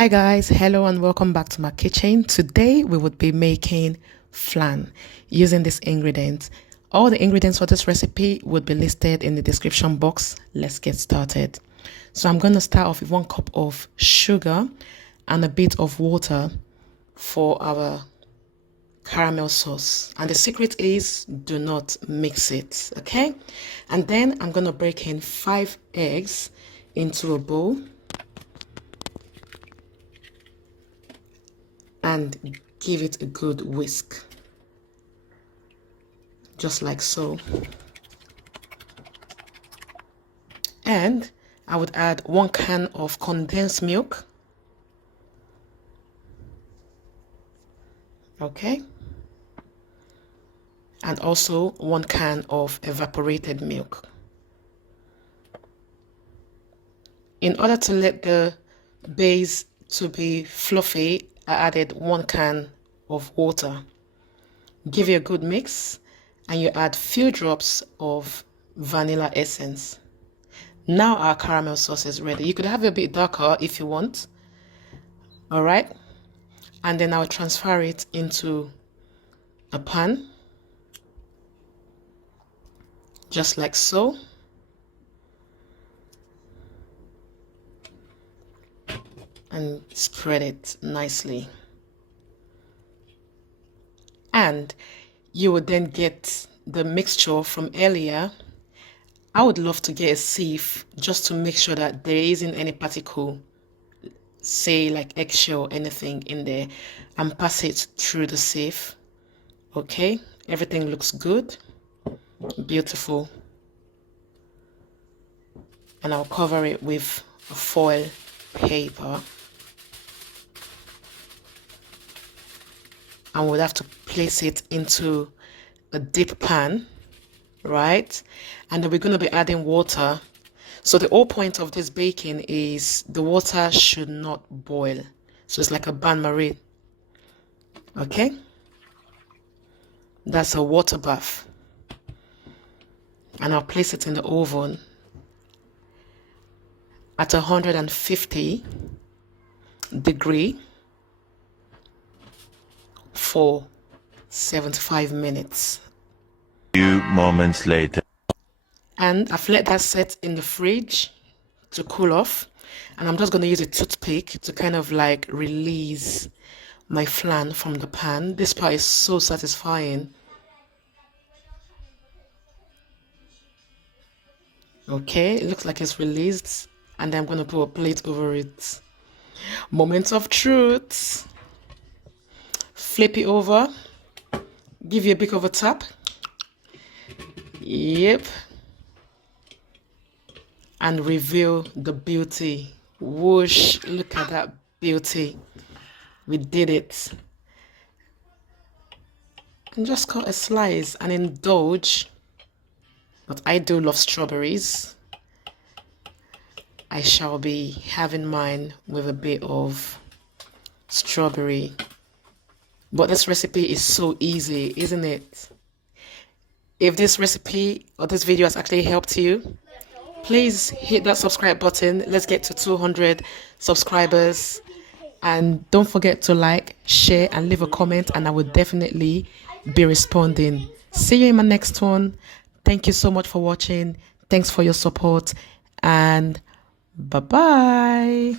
Hi guys, hello and welcome back to my kitchen. Today we would be making flan using these ingredients. All the ingredients for this recipe would be listed in the description box. Let's get started. So I'm going to start off with 1 cup of sugar and a bit of water for our caramel sauce. And the secret is do not mix it, okay? And then I'm going to break in 5 eggs into a bowl and give it a good whisk, just like so. And I would add 1 can of condensed milk, okay, and also 1 can of evaporated milk. In order to let the base to be fluffy, I added 1 can of water. Give it a good mix and you add few drops of vanilla essence. Now our caramel sauce is ready. You could have it a bit darker if you want. All right. And then I'll transfer it into a pan, just like so. And spread it nicely. And you would then get the mixture from earlier. I would love to get a sieve just to make sure that there isn't any particle, say like eggshell or anything in there, and pass it through the sieve. Okay, everything looks good, beautiful. And I'll cover it with a foil paper. And we'll have to place it into a deep pan, right? And then we're going to be adding water. So the whole point of this baking is the water should not boil. So it's like a bain-marie, okay? That's a water bath. And I'll place it in the oven at 150 degrees for 75 minutes. Few moments later. And I've let that set in the fridge to cool off. And I'm just going to use a toothpick to kind of like release my flan from the pan. This part is so satisfying. Okay, it looks like it's released. And then I'm going to put a plate over it. Moment of truth. Flip it over. Give you a bit of a tap. Yep. And reveal the beauty. Whoosh, look at that beauty. We did it. And just cut a slice and indulge. But I do love strawberries. I shall be having mine with a bit of strawberry. But this recipe is so easy, isn't it? If this recipe or this video has actually helped you, please hit that subscribe button. Let's get to 200 subscribers. And don't forget to like, share, and leave a comment, and I will definitely be responding. See you in my next one. Thank you so much for watching. Thanks for your support, and bye-bye.